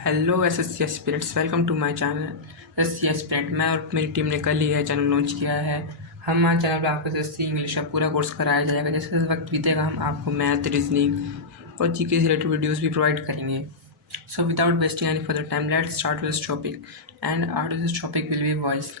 Hello SSC aspirants, welcome to my channel SSC aspirant. मैं और मेरी टीम ने कल ही यह चैनल लॉन्च किया है। हमारे चैनल पर आपको एसएससी इंग्लिश का पूरा कोर्स कराया जाएगा। जैसे जैसे वक्त बीतेगा हम आपको मैथ, रीजनिंग और जीके से रिलेटेड वीडियोस भी प्रोवाइड करेंगे। So without wasting any further time, let's start with this topic and our this topic will be voice.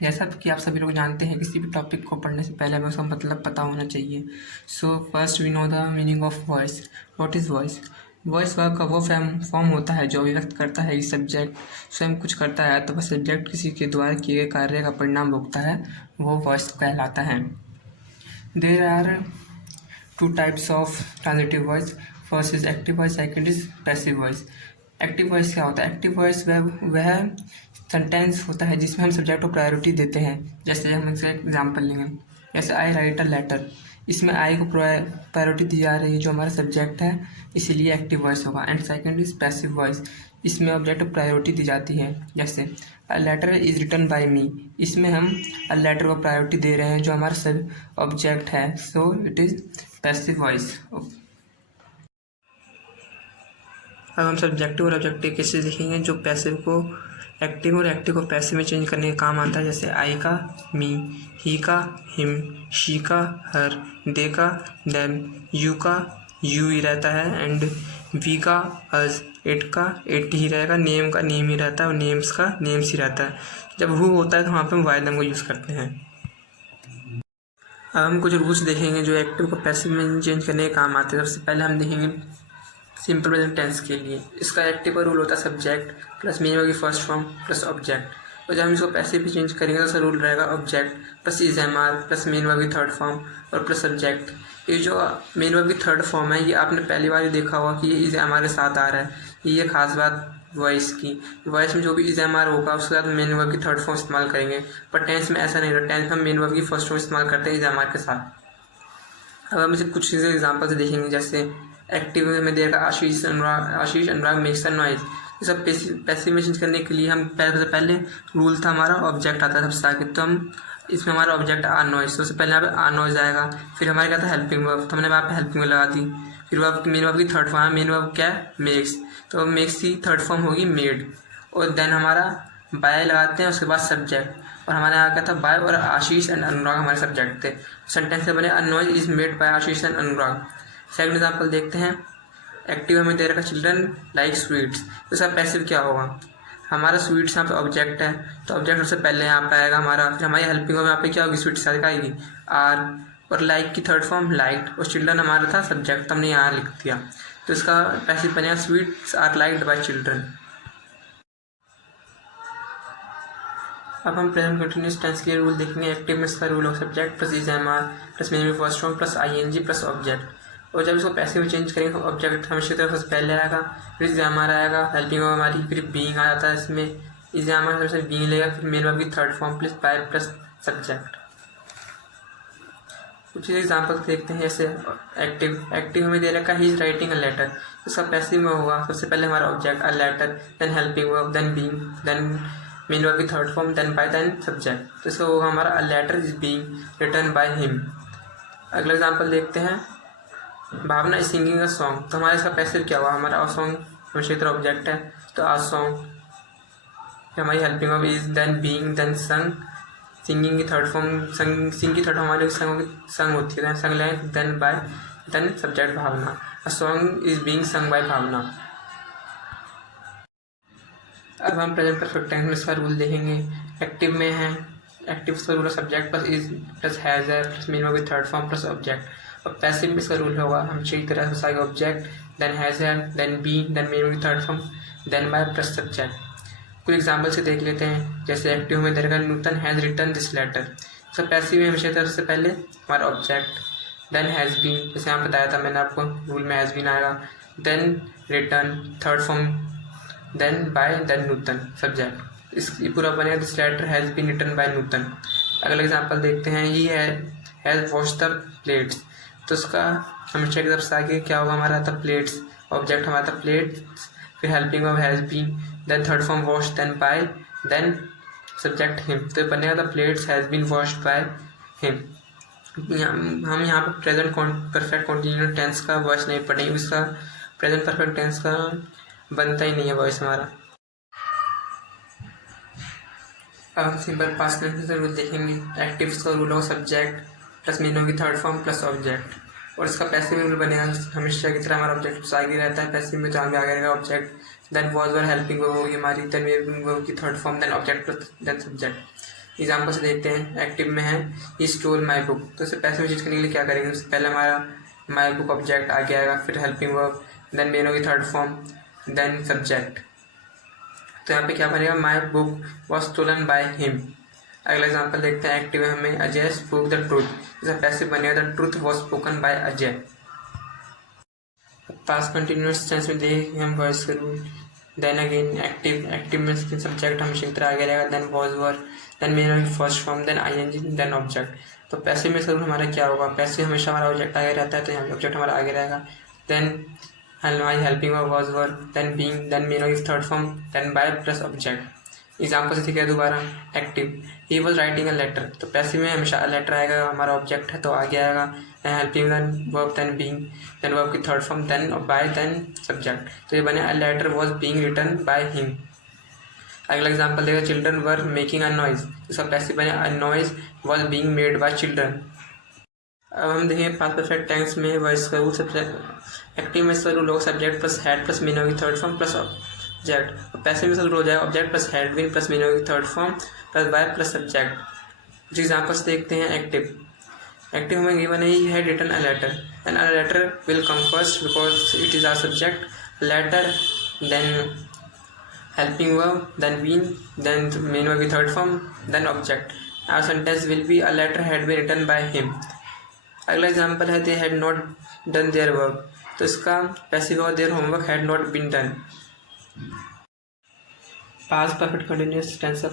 जैसा कि आप सभी लोग जानते हैं, किसी भी टॉपिक को पढ़ने से पहले हमें उसका मतलब पता होना चाहिए। So first we know the meaning of voice. What is voice? Voice work का वो फॉर्म होता है जो अभिव्यक्त करता है कि सब्जेक्ट स्वयं कुछ करता है तो वह सब्जेक्ट किसी के द्वारा किए गए कार्य का परिणाम भोगता है, वो वॉइस कहलाता है। There are two types of transitive voice. First is active voice, second is passive voice. Active voice क्या होता है? एक्टिव वॉइस वह सेंटेंस होता है जिसमें हम सब्जेक्ट को प्रायोरिटी देते हैं। जैसे हम इसका एग्जाम्पल लेंगे, जैसे आई राइट अ लेटर, इसमें आई को प्रायोरिटी दी जा रही है जो हमारा सब्जेक्ट है, इसीलिए एक्टिव वॉइस होगा। And second is passive voice, इसमें ऑब्जेक्ट को प्रायोरिटी दी जाती है। जैसे a letter is written by me, इसमें हम अ लेटर को प्रायोरिटी दे रहे हैं जो हमारा सब ऑब्जेक्ट है, so it is passive voice. अब हम सब्जेक्टिव और ऑब्जेक्टिव केसेस देखेंगे जो पैसिव को एक्टिव और एक्टिव को पैसिव में चेंज करने का काम आता है। जैसे आई का मी, ही का हिम, शी का हर, दे का देम, यू का यू ही रहता है, एंड वी का अस, इट का इट ही रहेगा, नेम का नेम ही रहता है और नेम्स का नेम्स ही रहता है। जब हु होता है तो वहाँ पर हम वाइलम को यूज़ करते हैं। अब हम कुछ रूल्स देखेंगे जो एक्टिव को पैसिव में चेंज करने के काम आते हैं। सबसे पहले हम देखेंगे सिंपल प्रेजेंट टेंस के लिए। इसका एक्टिव का रूल होता है सब्जेक्ट प्लस मेन वर्ब की फर्स्ट फॉर्म प्लस ऑब्जेक्ट। और जब हम इसको पैसिव भी चेंज करेंगे तो उसका रूल रहेगा object plus is am are plus main verb की थर्ड फॉर्म और प्लस सब्जेक्ट। ये जो मेन वर्ब की थर्ड फॉर्म है, ये आपने पहली बार ही देखा होगा कि ये इज एम आर के साथ आ रहा है। ये खास बात वॉइस की, वॉइस में जो भी इज एम आर होगा उसके साथ मेन वर्ब की थर्ड फॉर्म इस्तेमाल करेंगे, पर टेंस में ऐसा नहीं होता। टेंस में हम मेन वर्ब की फर्स्ट फॉर्म इस्तेमाल करते हैं इज एम आर के साथ। अब हम इसे कुछ चीज़ें एग्जाम्पल से देखेंगे। जैसे एक्टिव में देगा आशीष अनुराग मेक्स अ नॉइज। ये सब पैसिव में चेंज करने के लिए हम सबसे पहले रूल था हमारा ऑब्जेक्ट आता है सबसे आगे, तो हम इसमें हमारा ऑब्जेक्ट आर नॉइज, सबसे पहले यहाँ पे आर नॉइज आएगा। फिर हमारे क्या था हेल्पिंग वर्ब, तो हमने वहाँ पे हेल्पिंग वर्ब लगा दी। फिर वर्ब मेन वर्ब की थर्ड फॉर्म है, मेन वर्ब क्या है मेक्स, तो मेक्स की थर्ड फॉर्म होगी मेड। और देन हमारा बाय लगाते हैं, उसके बाद सब्जेक्ट। और हमारे यहाँ क्या था बाय और आशीष एंड अनुराग हमारे सब्जेक्ट थे। सेंटेंस से बने a noise is made by Ashish and Anurag. Second example देखते हैं। एक्टिव हमें दे रखा चिल्ड्रन लाइक स्वीट्स, तो इसका पैसिव क्या होगा? हमारा स्वीट्स यहाँ पे ऑब्जेक्ट है, तो ऑब्जेक्ट सबसे पहले यहाँ पे आएगा हमारा। फिर हमारी हेल्पिंग में यहाँ पे क्या होगी? स्वीट्स आएगी आर, और लाइक की थर्ड फॉर्म लाइक, और चिल्ड्रन हमारा था सब्जेक्ट, तो हमने यहाँ लिख दिया। तो इसका पैसिव बनेगा sweets are liked by children. अब हम प्रेजेंट कंटिन्यूस टेंस के रूल देखेंगे। एक्टिव में इसका रूल हो subject plus is am are plus main verb first form plus I N G plus object. और जब इसको पैसिव में चेंज करेंगे तो ऑब्जेक्ट हमेशा तरफ सबसे पहले आएगा, फिर इज एम आर आएगा, हेल्पिंग वर्ब हमारी, फिर बीइंग आ जाता है इसमें, इज एम आर सबसे बीइंग लेगा, फिर मेन वर्ब की third form plus by plus subject. कुछ एग्जाम्पल देखते हैं। जैसे एक्टिव में दे रखा he is writing a letter, इसका पैसिव में होगा सबसे पहले हमारा object a letter, then helping verb, then being, then main verb की third form, then by, then subject. तो इसका होगा हमारा a letter is being written by him. अगला एग्जाम्पल देखते हैं। Bhavana is singing a song, तो हमारा इसका पैसिव क्या हुआ? हमारा अ सॉन्ग हमेशा तरह ऑब्जेक्ट है, तो अ सॉन्ग। हमारी helping verb is, then being, then sung, singing की थर्ड फॉर्म सिंग की थर्ड फॉर्म हमारी संग होती है, sung line, then by, then subject Bhavna. A song is being sung by Bhavna. अब हम प्रेजेंट परफेक्ट टेंस में इसका रूल देखेंगे। एक्टिव में है, एक्टिव इसका rule subject plus is plus has है प्लस मेन वर्ब की थर्ड फॉर्म प्लस ऑब्जेक्ट। और पैसिव में इसका रूल होगा हम अच्छी तरह से सारे ऑब्जेक्ट, देन हैज है, then be, then main verb की third form, then by plus subject. कुछ एग्जाम्पल से देख लेते हैं। जैसे एक्टिव में देखा Nutan has written this letter, सब पैसिव में हमेशा तरह से पहले हमारा ऑब्जेक्ट, देन हैज़ बीन, जैसे यहाँ बताया था मैंने आपको रूल में हैज़ बीन आएगा, then written third form, then by, then Nutan subject. इस पूरा बनेगा this letter has been written by Nutan. अगला एग्जाम्पल देखते हैं। He has wash the plates, तो उसका हमेशा की तरफ से आगे क्या होगा? हमारा था प्लेट्स, ऑब्जेक्ट हमारा था प्लेट्स, फिर helping verb has been, then third form wash, then by, then subject him. तो बनेगा the plates has been washed by him. हम यहाँ पर प्रेजेंट परफेक्ट कॉन्टिन्यूस टेंस का वॉइस नहीं पढ़ेंगे, इसका प्रेजेंट परफेक्ट टेंस का बनता ही नहीं है वॉइस हमारा। अब हम सिंपल पास्ट टेंस का रूल देखेंगे। एक्टिव का रूल होगा सब्जेक्ट प्लस मीन होगी थर्ड फॉर्म प्लस ऑब्जेक्ट, और इसका पैसिव रूल बनेगा हमेशा की तरह हमारा ऑब्जेक्ट आगे रहता है, पैसिव में तो आगे रहेगा object, then was were helping verb होगी हमारी, देन मेन वर्ब की third form, then object plus then subject. Example से देखते हैं। एक्टिव में है ही स्टोल माई बुक, तो इसे पैसिव चीज करने के लिए क्या करेंगे, उससे पहले हमारा माई बुक ऑब्जेक्ट आगे आएगा, फिर हेल्पिंग वर्ब, देन मेन होगी थर्ड फॉर्म, देन सब्जेक्ट। तो यहाँ पे क्या बनेगा, my book was stolen by him. अगला एग्जाम्पल देखते हैं। एक्टिव है हमें अजय स्पोक द ट्रूथ, जैसा पैसिव बनेगा the truth was spoken by Ajay. Past continuous tense में देखेंगे हम वॉइस के रूल। देन अगेन एक्टिव में सब्जेक्ट हमेशा की तरह आगे रहेगा, then was were, then main first form, then ING, then object. तो पैसिव में इसका हमारा क्या होगा, पैसिव हमेशा हमारा ऑब्जेक्ट आगे रहता है, तो यहाँ पे ऑब्जेक्ट हमारा आगे रहेगा, then helping verb was were, then being, then main of third form, then by plus object. Example से क्या दोबारा। Active he was writing a letter, तो पैसिव में हमेशा लेटर आएगा, हमारा ऑब्जेक्ट है तो आगे आएगा, then helping, then verb, then being, then verb की third form, then by, then subject. तो ये बने a letter was being written by him. अगला एग्जाम्पल देगा children were making a noise, इसका पैसिव बने a noise was being made by children. अब हम देखें पास्ट परफेक्ट टेंस में वॉइस का रूल। सब्जेक्ट एक्टिव में इसका रूल होगा subject plus had plus main होगी थर्ड फॉर्म प्लस ऑब्जेक्ट, और पैसिव में इसका रूल हो जाएगा object plus had been plus main होगी third form plus by plus subject. कुछ एग्जाम्पल्स देखते हैं। एक्टिव में गिवन है he had written a letter, and a letter will come first because it is our subject, letter, then helping verb, then been, then main verb की third form, then object. Our sentence will be a letter had been written by him. अगला example है they had not done their work, तो इसका passive और their homework had not been done. Past perfect continuous tense का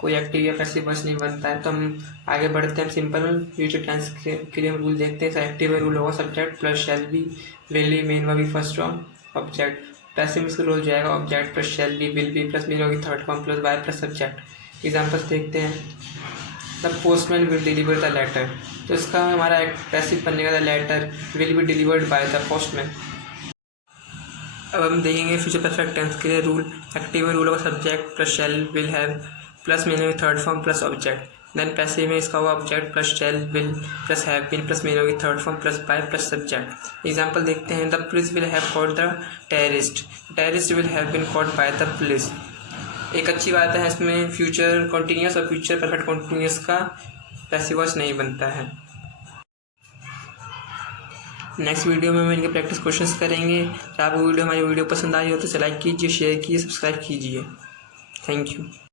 कोई active या passive voice नहीं बनता है, तो हम आगे बढ़ते हैं। हम सिंपल फ्यूचर टेंस के लिए हम रूल देखते हैं। एक्टिव रूल होगा subject plus shall be, will be, main verb first form, object. Passive में इसका रूल जाएगा object plus shall be, will be plus main verb third form plus by plus subject. Examples देखते हैं। The postman will deliver the letter, तो इसका हमारा एक passive बनेगा the letter will be delivered by the postman. अब हम देखेंगे फ्यूचर परफेक्ट टेंस के लिए रूल। एक्टिव रूल होगा subject plus shall will have plus main होगी third form plus object, then passive में इसका होगा object plus shall will plus have been plus main होगी third form plus by plus subject. Example देखते हैं। The police will have caught the terrorist will have been caught by the police. एक अच्छी बात है इसमें फ्यूचर कॉन्टीन्यूअस और future perfect continuous का पैसिव वॉइस नहीं बनता है। नेक्स्ट वीडियो में हम इनके प्रैक्टिस क्वेश्चंस करेंगे। तो आपको हमारी वीडियो पसंद आई हो तो लाइक कीजिए, शेयर कीजिए, सब्सक्राइब कीजिए। Thank you.